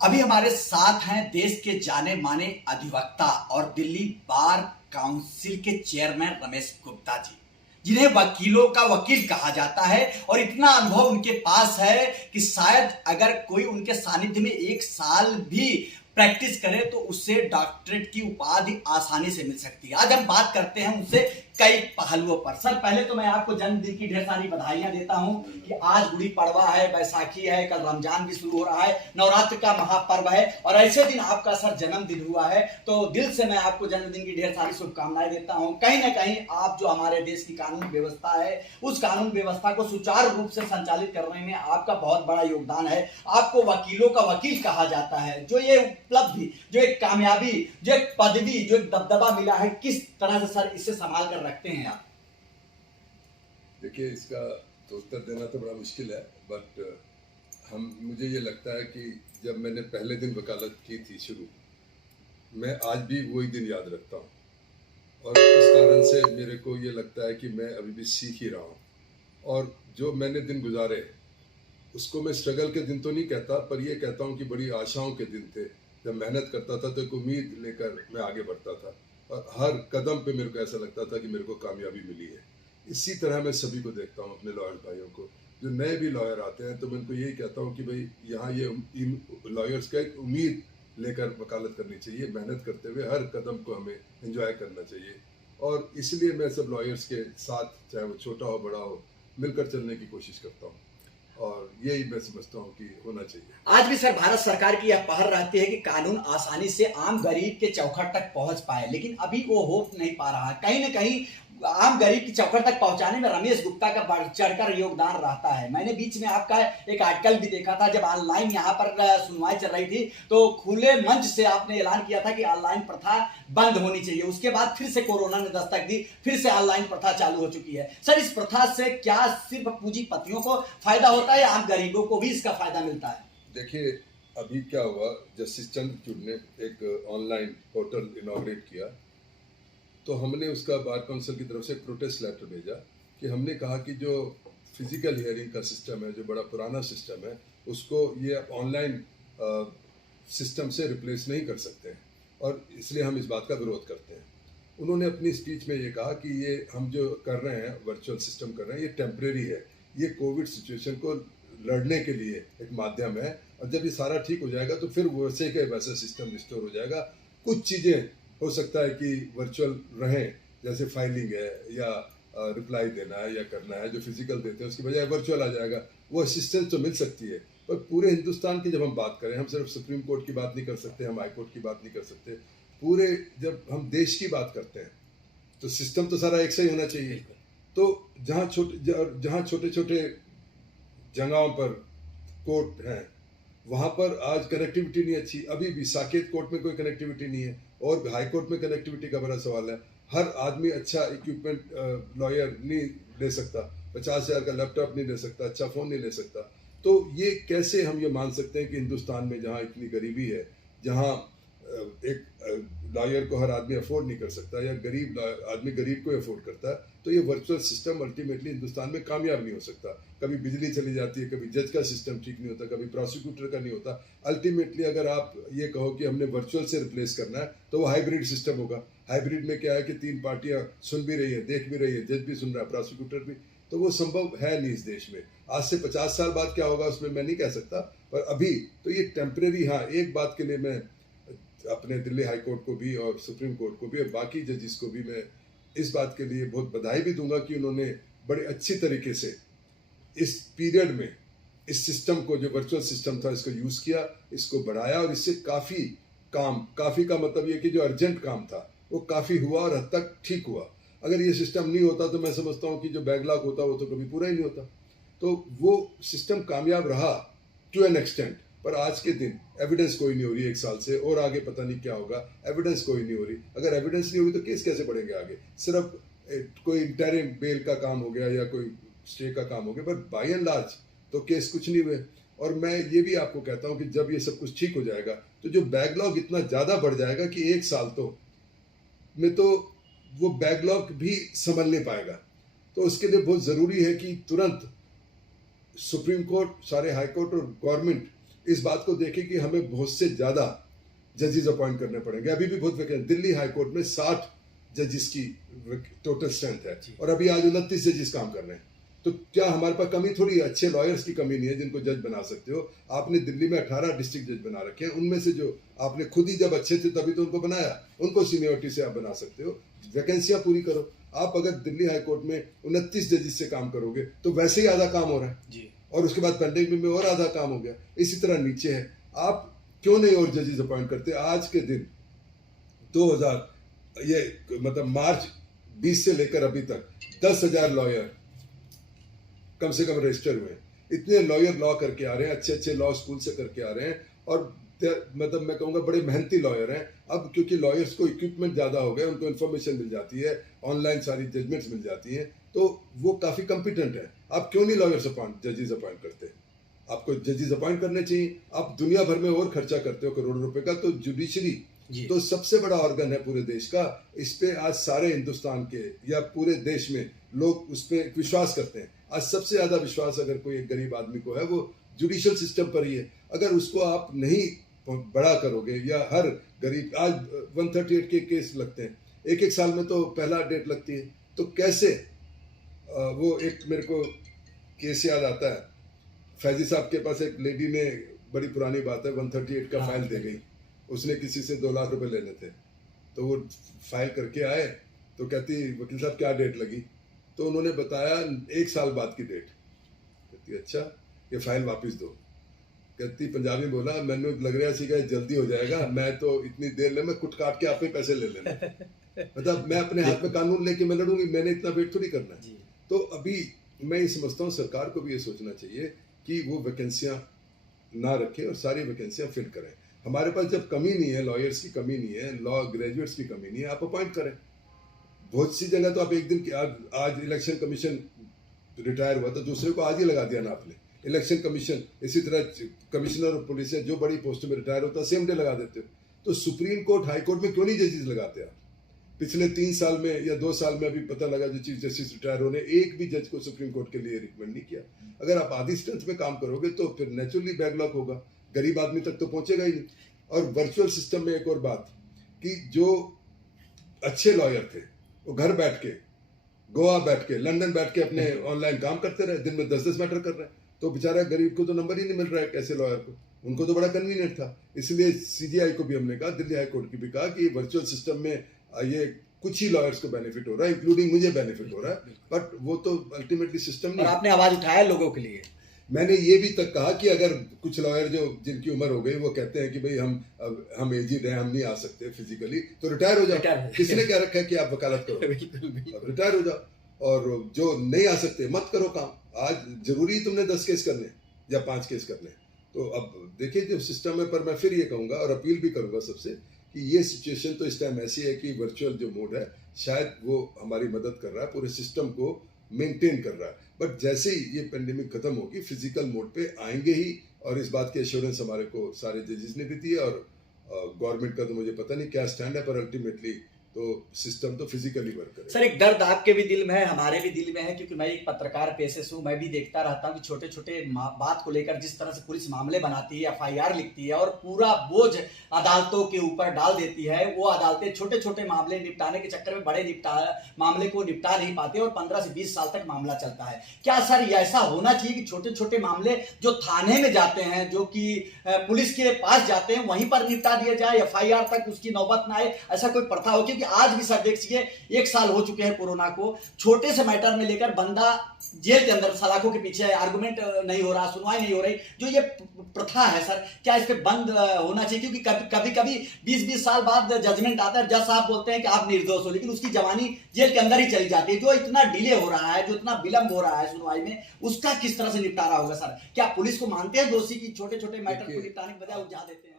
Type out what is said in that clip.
अभी हमारे साथ हैं देश के जाने माने अधिवक्ता और दिल्ली बार काउंसिल के चेयरमैन रमेश गुप्ता जी, जिन्हें वकीलों का वकील कहा जाता है और इतना अनुभव उनके पास है कि शायद अगर कोई उनके सानिध्य में एक साल भी प्रैक्टिस करे तो उससे डॉक्टरेट की उपाधि आसानी से मिल सकती है। आज हम बात करते हैं उनसे कई पहलुओं पर। सर, पहले तो मैं आपको जन्मदिन की ढेर सारी बधाइयां देता हूं कि आज गुड़ी पड़वा है, बैसाखी है, कल रमजान भी शुरू हो रहा है, नवरात्र का महापर्व है और ऐसे दिन आपका सर जन्मदिन हुआ है, तो दिल से मैं आपको जन्मदिन की ढेर सारी शुभकामनाएं देता हूं। कहीं ना कहीं आप जो हमारे देश की कानून व्यवस्था है, उस कानून व्यवस्था को सुचारू रूप से संचालित करने में आपका बहुत बड़ा योगदान है। आपको वकीलों का वकील कहा जाता है। जो ये उपलब्धि, जो एक कामयाबी, जो एक पदवी, जो एक दबदबा मिला है, किस तरह से सर इसे संभाल कर रखते हैं आप? देखिए, इसका तो उत्तर देना तो बड़ा मुश्किल है, बट मुझे ये लगता है कि जब मैंने पहले दिन वकालत की थी शुरू, मैं आज भी वही दिन याद रखता हूँ और इस कारण से मेरे को ये लगता है कि मैं अभी भी सीख ही रहा हूँ। और जो मैंने दिन गुजारे उसको मैं स्ट्रगल के दिन तो नहीं कहता, पर ये कहता हूँ कि बड़ी आशाओं के दिन थे। जब मेहनत करता था तो एक उम्मीद लेकर मैं आगे बढ़ता था और हर कदम पे मेरे को ऐसा लगता था कि मेरे को कामयाबी मिली है। इसी तरह मैं सभी को देखता हूँ, अपने लॉयर भाइयों को, जो नए भी लॉयर आते हैं, तो मैं उनको यही कहता हूँ कि भाई यहाँ ये लॉयर्स का एक उम्मीद लेकर वकालत करनी चाहिए। मेहनत करते हुए हर कदम को हमें एंजॉय करना चाहिए और इसलिए मैं सब लॉयर्स के साथ, चाहे वो छोटा हो बड़ा हो, मिलकर चलने की कोशिश करता हूँ और यही मैं समझता हूँ कि होना चाहिए। आज भी सर भारत सरकार की यह पहल रहती है कि कानून आसानी से आम गरीब के चौखट तक पहुंच पाए, लेकिन अभी वो हो नहीं पा रहा। कहीं ना कहीं आम गरीब की चौखट तक पहुंचाने में रमेश गुप्ता का बढ़ चढ़कर योगदान रहता है। मैंने बीच में आपका एक आर्टिकल भी देखा था, जब ऑनलाइन यहाँ पर सुनवाई चल रही थी तो खुले मंच से आपने ऐलान किया था कि ऑनलाइन प्रथा बंद होनी चाहिए। उसके बाद फिर से कोरोना ने दस्तक दी, फिर से ऑनलाइन प्रथा चालू हो चुकी है। सर, इस प्रथा से क्या सिर्फ पूंजीपतियों को फायदा होता है या आम गरीबों को भी इसका फायदा मिलता है? देखिए, अभी क्या हुआ, जस्टिस चंद्रचूड़ ने एक ऑनलाइन पोर्टल इनॉग्रेट किया, तो हमने उसका बार काउंसिल की तरफ से एक प्रोटेस्ट लेटर भेजा कि हमने कहा कि जो फिजिकल हियरिंग का सिस्टम है, जो बड़ा पुराना सिस्टम है, उसको ये ऑनलाइन सिस्टम से रिप्लेस नहीं कर सकते हैं और इसलिए हम इस बात का विरोध करते हैं। उन्होंने अपनी स्पीच में ये कहा कि ये हम जो कर रहे हैं, वर्चुअल सिस्टम कर रहे हैं, ये टेम्परेरी है, ये कोविड सिचुएशन को लड़ने के लिए एक माध्यम है और जब ये सारा ठीक हो जाएगा तो फिर वैसे के वैसा सिस्टम रिस्टोर हो जाएगा। कुछ चीज़ें हो सकता है कि वर्चुअल रहें, जैसे फाइलिंग है या रिप्लाई देना है या करना है, जो फिजिकल देते हैं उसकी बजाय वर्चुअल आ जाएगा। वो असिस्टेंस तो मिल सकती है, पर पूरे हिंदुस्तान की जब हम बात करें, हम सिर्फ सुप्रीम कोर्ट की बात नहीं कर सकते, हम हाई कोर्ट की बात नहीं कर सकते, पूरे जब हम देश की बात करते हैं तो सिस्टम तो सारा एक से ही होना चाहिए। तो जहाँ छोटे छोटे जगहों पर कोर्ट हैं, वहाँ पर आज कनेक्टिविटी नहीं अच्छी, अभी भी साकेत कोर्ट में कोई कनेक्टिविटी नहीं है और हाई कोर्ट में कनेक्टिविटी का बड़ा सवाल है। हर आदमी अच्छा इक्विपमेंट लॉयर नहीं ले सकता, 50,000 का लैपटॉप नहीं ले सकता, अच्छा फ़ोन नहीं ले सकता। तो ये कैसे हम ये मान सकते हैं कि हिंदुस्तान में जहाँ इतनी गरीबी है, जहाँ एक लॉयर को हर आदमी अफोर्ड नहीं कर सकता या गरीब आदमी गरीब को अफोर्ड करता है, तो ये वर्चुअल सिस्टम अल्टीमेटली हिंदुस्तान में कामयाब नहीं हो सकता। कभी बिजली चली जाती है, कभी जज का सिस्टम ठीक नहीं होता, कभी प्रोसिक्यूटर का नहीं होता। अल्टीमेटली अगर आप ये कहो कि हमने वर्चुअल से रिप्लेस करना है तो वो हाइब्रिड सिस्टम होगा। हाइब्रिड में क्या है कि 3 पार्टियां सुन भी रही है, देख भी रही है, जज भी सुन रहा है, प्रोसिक्यूटर भी, तो वो संभव है नहीं इस देश में। आज से 50 साल बाद क्या होगा उसमें मैं नहीं कह सकता, पर अभी तो ये टेम्परेरी। हाँ, एक बात के लिए मैं अपने दिल्ली हाई कोर्ट को भी और सुप्रीम कोर्ट को भी और बाकी जजिस को भी मैं इस बात के लिए बहुत बधाई भी दूंगा कि उन्होंने बड़े अच्छी तरीके से इस पीरियड में इस सिस्टम को, जो वर्चुअल सिस्टम था, इसको यूज़ किया, इसको बढ़ाया और इससे काफ़ी का मतलब ये कि जो अर्जेंट काम था वो काफ़ी हुआ और हद तक ठीक हुआ। अगर ये सिस्टम नहीं होता तो मैं समझता हूँ कि जो बैकलॉग होता वो तो कभी पूरा ही नहीं होता। तो वो सिस्टम कामयाब रहा टू एन एक्सटेंट, पर आज के दिन एविडेंस कोई नहीं हो रही, 1 साल से, और आगे पता नहीं क्या होगा, एविडेंस कोई नहीं हो रही। अगर एविडेंस नहीं होगी तो केस कैसे बढ़ेंगे आगे? सिर्फ कोई इंटरिम बेल का काम हो गया या कोई स्टे का काम हो गया, बट बाय एंड लार्ज तो केस कुछ नहीं हुए। और मैं ये भी आपको कहता हूँ कि जब ये सब कुछ ठीक हो जाएगा तो जो बैकलॉग इतना ज़्यादा बढ़ जाएगा कि 1 साल में तो वो बैकलॉग भी संभल नहीं पाएगा। तो उसके लिए बहुत ज़रूरी है कि तुरंत सुप्रीम कोर्ट, सारे हाई कोर्ट और गवर्नमेंट इस बात को देखें कि हमें बहुत से ज़्यादा जजेस अपॉइंट करने पड़ेंगे। अभी भी बहुत वैकेंट, दिल्ली हाई कोर्ट में 60 जजेस की टोटल स्ट्रेंथ है और अभी आज 29 जजेस काम कर रहे हैं। तो क्या हमारे पास कमी थोड़ी है? अच्छे लॉयर्स की कमी नहीं है जिनको जज बना सकते हो। आपने दिल्ली में 18 डिस्ट्रिक्ट जज बना रखे हैं, उनमें से जो आपने खुद ही जब अच्छे थे तभी तो उनको बनाया, उनको सीनियरिटी से आप बना सकते हो। वैकेंसियां पूरी करो। आप अगर दिल्ली हाई कोर्ट में 29 जजेस से काम करोगे तो वैसे ही आधा काम हो रहा है जी। और उसके बाद पेंडिंग में और आधा काम हो गया। इसी तरह नीचे है, आप क्यों नहीं और जजेस अपॉइंट करते? आज के दिन 2000 ये मतलब मार्च 20 से लेकर अभी तक 10,000 लॉयर कम से कम रजिस्टर हुए हैं। इतने लॉयर लॉ करके आ रहे हैं, अच्छे अच्छे लॉ स्कूल से करके आ रहे हैं और मतलब मैं कहूँगा बड़े मेहनती लॉयर हैं। अब क्योंकि लॉयर्स को इक्विपमेंट ज़्यादा हो गया, उनको इन्फॉर्मेशन मिल जाती है, ऑनलाइन सारी जजमेंट्स मिल जाती हैं, तो वो काफ़ी कॉम्पिटेंट है। आप क्यों नहीं लॉयर्स जजेस अपॉइंट करते? आपको जजेस अपॉइंट करने चाहिए। आप दुनिया भर में और खर्चा करते हो करोड़ों रुपए का, तो जुडिशरी तो सबसे बड़ा ऑर्गन है पूरे देश का। इस पे आज सारे हिंदुस्तान के या पूरे देश में लोग उस पर विश्वास करते हैं। आज सबसे ज्यादा विश्वास अगर कोई एक गरीब आदमी को है वो जुडिशियल सिस्टम पर ही है। अगर उसको आप नहीं बड़ा करोगे या हर गरीब, आज 138 के केस लगते हैं, एक साल में तो पहला डेट लगती है, तो कैसे वो एक मेरे को केस याद आता है, फैजी साहब के पास एक लेडी ने, बड़ी पुरानी बात है, 138 का फाइल दे गई, उसने किसी से 2 लाख रुपए लेने थे, तो वो फाइल करके आए तो कहती वकील साहब क्या डेट लगी, तो उन्होंने बताया 1 साल बाद की डेट। कहती अच्छा ये फाइल वापस दो। कहती पंजाबी बोला मैंने लग रहा सी जल्दी हो जाएगा, मैं तो इतनी देर में मैं कुट काट के आप ही पैसे ले लेना। मतलब मैं अपने हाथ में कानून लेके मैं लड़ूंगी, मैंने इतना वेट थोड़ी करना है। तो अभी मैं ये समझता हूँ सरकार को भी ये सोचना चाहिए कि वो वैकेंसियां ना रखे और सारी वैकेंसियां फिल करें। हमारे पास जब कमी नहीं है, लॉयर्स की कमी नहीं है, लॉ ग्रेजुएट्स की कमी नहीं है, आप अपॉइंट करें। बहुत सी जगह तो आप एक दिन आज इलेक्शन कमीशन रिटायर हुआ तो दूसरे को आज ही लगा दिया ना आपने। इलेक्शन कमीशन इसी तरह कमिश्नर ऑफ पुलिस है, जो बड़ी पोस्ट में रिटायर होता है सेम डे लगा देते हो। तो सुप्रीम कोर्ट हाई कोर्ट में क्यों नहीं जजेस लगाते आप? पिछले 3 साल में या 2 साल में अभी पता लगा जो चीफ जस्टिस रिटायर होने, एक भी जज को सुप्रीम कोर्ट के लिए रिकमेंड नहीं किया। अगर आप आधी स्ट्रेंथ में काम करोगे तो फिर नेचुरली बैकलॉग होगा, गरीब आदमी तक तो पहुंचेगा ही नहीं। और वर्चुअल सिस्टम में एक और बात कि जो अच्छे लॉयर थे वो घर बैठ के, गोवा बैठ के, लंदन बैठ के अपने ऑनलाइन काम करते रहे, दिन में 10-10 मैटर कर रहे हैं, तो बेचारा गरीब को तो नंबर ही नहीं मिल रहा है, कैसे लॉयर को? उनको तो बड़ा कन्वीनियंट था। इसलिए सीजीआई को भी हमने कहा, दिल्ली हाई कोर्ट की भी कहा कि वर्चुअल सिस्टम में ये कुछ ही लॉयर्स को बेनिफिट हो रहा है, इंक्लूडिंग मुझे बेनिफिट हो रहा है, बट वो तो अल्टीमेटली सिस्टम नहीं। आपने आवाज उठाया लोगों के लिए। मैंने ये भी तक कहा कि अगर कुछ लॉयर जो जिनकी उम्र हो गई वो कहते हैं कि भाई हम एजिड हैं, हम नहीं आ सकते फिजिकली, तो रिटायर हो जाओ। किसने क्या रखा है कि आप वकालत करो? रिटायर हो जाओ। और जो नहीं आ सकते मत करो काम। आज जरूरी तुमने 10 केस करने या 5 केस करने। तो अब देखिए जो सिस्टम है, पर मैं फिर ये कहूंगा और अपील भी करूंगा सबसे कि ये सिचुएशन तो इस टाइम ऐसी है कि वर्चुअल जो मोड है शायद वो हमारी मदद कर रहा है, पूरे सिस्टम को मेंटेन कर रहा है। बट जैसे ही ये पेंडेमिक खत्म होगी फिजिकल मोड पे आएंगे ही, और इस बात की एश्योरेंस हमारे को सारे जजेस ने भी दी है। और गवर्नमेंट का तो मुझे पता नहीं क्या स्टैंड है, पर अल्टीमेटली तो सिस्टम तो फिजिकली वर्क करे। सर एक दर्द आपके भी दिल में है, हमारे भी दिल में है, क्योंकि मैं एक पत्रकार पेशे से हूँ। मैं भी देखता रहता हूँ कि छोटे छोटे बात को लेकर जिस तरह से पुलिस मामले बनाती है, FIR लिखती है और पूरा बोझ अदालतों के ऊपर डाल देती है। वो अदालतें छोटे छोटे मामले निपटाने के चक्कर में बड़े मामले को निपटा नहीं पाते और 15 से 20 साल तक मामला चलता है। क्या सर ऐसा होना चाहिए कि छोटे छोटे मामले जो थाने में जाते हैं, जो कि पुलिस के पास जाते हैं, वहीं पर निपटा दिया जाए, FIR तक उसकी नौबत ना आए, ऐसा कोई प्रथा हो? क्योंकि आज भी सर देखिए 1 साल हो चुके हैं कोरोना को, छोटे से मैटर में लेकर बंदा जेल के अंदर सलाखों के पीछे, आर्गुमेंट नहीं हो रहा, सुनवाई नहीं हो रही। जो ये प्रथा है सर, क्या इस पे बंद होना चाहिए? क्योंकि कभी कभी 20-20 साल बाद जजमेंट आता है, जज साहब बोलते हैं कि आप निर्दोष हो, लेकिन उसकी जवानी जेल के अंदर ही चली जाती है। जो इतना डिले हो रहा है, जो इतना विलंब हो रहा है सुनवाई में, उसका किस तरह से निपटारा होगा सर? क्या पुलिस को मानते हैं दोषी की छोटे छोटे मैटर को निपटाने के बजाय उलझा देते हैं?